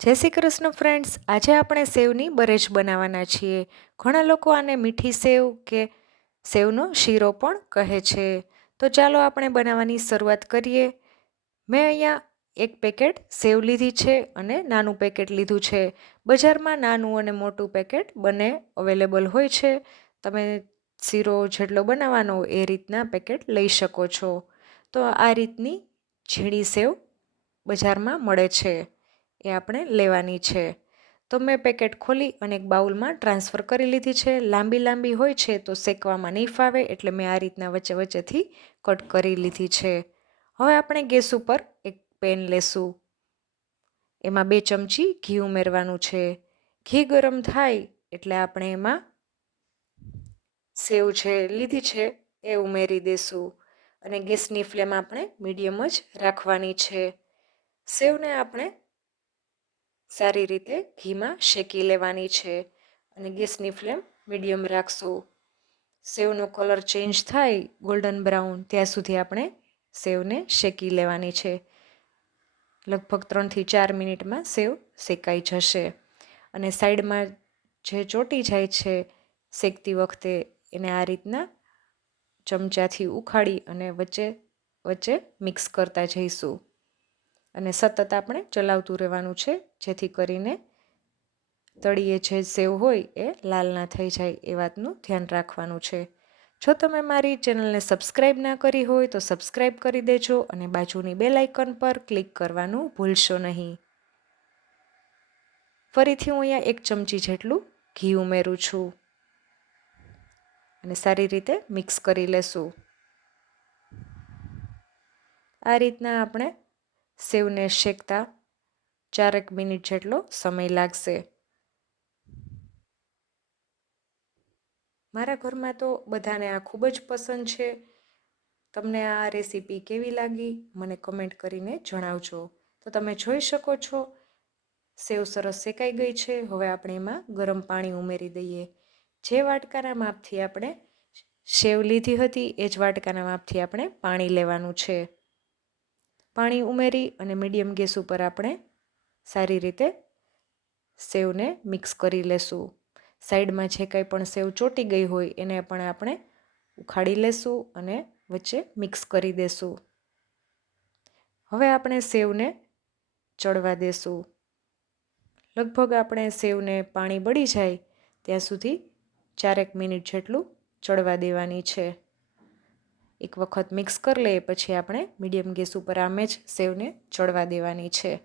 જય શ્રી કૃષ્ણ ફ્રેન્ડ્સ આજે આપણે સેવની બરેજ બનાવવાના છીએ. ઘણા લોકો આને મીઠી સેવ કે સેવનો શીરો પણ કહે છે. તો ચાલો આપણે બનાવવાની શરૂઆત કરીએ. મેં અહીંયા એક પેકેટ સેવ લીધી છે અને નાનું પેકેટ લીધું છે. બજારમાં નાનું અને મોટું પેકેટ બંને અવેલેબલ હોય છે. તમે શીરો જેટલો બનાવવાનો એ રીતના પેકેટ લઈ શકો છો. તો આ રીતની ઝીણી સેવ બજારમાં મળે છે. એ આપણે લેવાની છે. તો મેં પેકેટ ખોલી અને એક બાઉલમાં ટ્રાન્સફર કરી લીધી છે. લાંબી લાંબી હોય છે તો શેકવામાં નહીં ફાવે એટલે મેં આ રીતના વચ્ચે વચ્ચેથી કટ કરી લીધી છે. હવે આપણે ગેસ ઉપર એક પેન લેશું. એમાં બે ચમચી ઘી ઉમેરવાનું છે. ઘી ગરમ થાય એટલે આપણે એમાં સેવ છે લીધી છે એ ઉમેરી દેશું. અને ગેસની ફ્લેમ આપણે મીડિયમ જ રાખવાની છે. સેવને આપણે સારી રીતે ઘીમાં શેકી લેવાની છે અને ગેસની ફ્લેમ મીડિયમ રાખશું. સેવનો કલર ચેન્જ થાય ગોલ્ડન બ્રાઉન ત્યાં સુધી આપણે સેવને શેકી લેવાની છે. લગભગ ત્રણથી ચાર મિનિટમાં સેવ શેકાઈ જશે અને સાઈડમાં જે ચોટી જાય છે શેકતી વખતે એને આ રીતના ચમચાથી ઉખાડી અને વચ્ચે વચ્ચે મિક્સ કરતા જઈશું. અને સતત આપણે ચલાવતું રહેવાનું છે, જેથી કરીને તળીએ જે સેવ હોય એ લાલ ના થઈ જાય એ વાતનું ધ્યાન રાખવાનું છે. જો તમે મારી ચેનલને સબસ્ક્રાઈબ ના કરી હોય તો સબસ્ક્રાઈબ કરી દેજો અને બાજુની બે લાઇકન પર ક્લિક કરવાનું ભૂલશો નહીં. ફરીથી હું અહીંયા એક ચમચી જેટલું ઘી ઉમેરું છું. અને સારી રીતે મિક્સ કરી લેશું. આ રીતના આપણે સેવને શેકતા ચારેક મિનિટ જેટલો સમય લાગશે. મારા ઘરમાં તો બધાને આ ખૂબ જ પસંદ છે. તમને આ રેસીપી કેવી લાગી મને કમેન્ટ કરીને જણાવજો. તો તમે જોઈ શકો છો, સેવ સરસ શેકાઈ ગઈ છે. હવે આપણે એમાં ગરમ પાણી ઉમેરી દઈએ. જે વાટકાના માપથી આપણે સેવ લીધી હતી, એ જ વાટકાના માપથી આપણે પાણી લેવાનું છે. પાણી ઉમેરી અને મીડિયમ ગેસ ઉપર આપણે સારી રીતે સેવને મિક્સ કરી લેશું. સાઈડમાં જે કંઈ પણ સેવ ચોટી ગઈ હોય એને પણ આપણે ઉખાડી લેશું અને વચ્ચે મિક્સ કરી દેશું. હવે આપણે સેવને ચડવા દેશું. લગભગ આપણે સેવને પાણી બળી જાય ત્યાં સુધી ચારેક મિનિટ જેટલું ચડવા દેવાની છે. એક વખત મિક્સ કરી લઈએ પછી આપણે મીડિયમ ગેસ ઉપર આમે જ સેવને ચડવા દેવાની છે.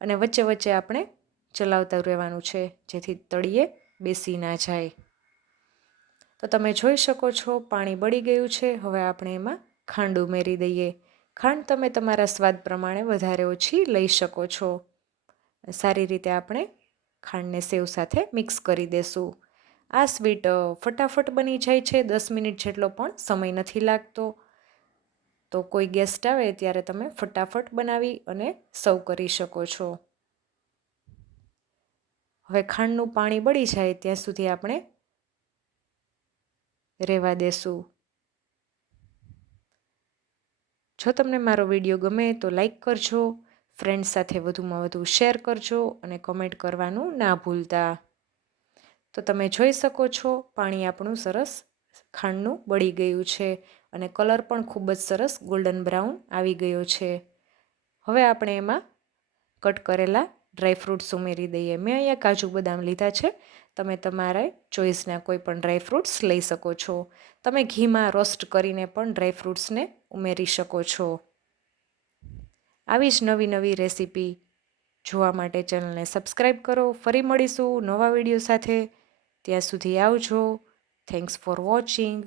અને વચ્ચે વચ્ચે આપણે ચલાવતા રહેવાનું છે, જેથી તળીએ બેસી ના જાય. તો તમે જોઈ શકો છો, પાણી બળી ગયું છે. હવે આપણે એમાં ખાંડ ઉમેરી દઈએ. ખાંડ તમે તમારા સ્વાદ પ્રમાણે વધારે ઓછી લઈ શકો છો. સારી રીતે આપણે ખાંડને સેવ સાથે મિક્સ કરી દેશું. આ સ્વીટ ફટાફટ બની જાય છે, દસ મિનિટ જેટલો પણ સમય નથી લાગતો. તો કોઈ ગેસ્ટ આવે ત્યારે તમે ફટાફટ બનાવી અને સર્વ કરી શકો છો. હવે ખાંડનું પાણી બળી જાય ત્યાં સુધી આપણે રહેવા દેશું. જો તમને મારો વીડિયો ગમે તો લાઈક કરજો ફ્રેન્ડ સાથે વધુમાં વધુ શેર કરજો અને કમેન્ટ કરવાનું ના ભૂલતા. તો તમે જોઈ શકો છો, પાણી આપણું સરસ ખાંડનું બળી ગયું છે અને કલર પણ ખૂબ જ સરસ ગોલ્ડન બ્રાઉન આવી ગયો છે. હવે આપણે એમાં કટ કરેલા ડ્રાયફ્રૂટ્સ ઉમેરી દઈએ. મેં અહીંયા કાજુ બદામ લીધા છે. તમે તમારા ચોઈસના કોઈ પણ ડ્રાયફ્રૂટ્સ લઈ શકો છો. તમે ઘીમાં રોસ્ટ કરીને પણ ડ્રાયફ્રૂટ્સને ઉમેરી શકો છો. આવી જ નવી નવી રેસીપી જોવા માટે ચેનલને સબસ્ક્રાઈબ કરો. ફરી મળીશું નવા વીડિયો સાથે. ત્યાં સુધી આવજો થેન્ક્સ ફોર વોચિંગ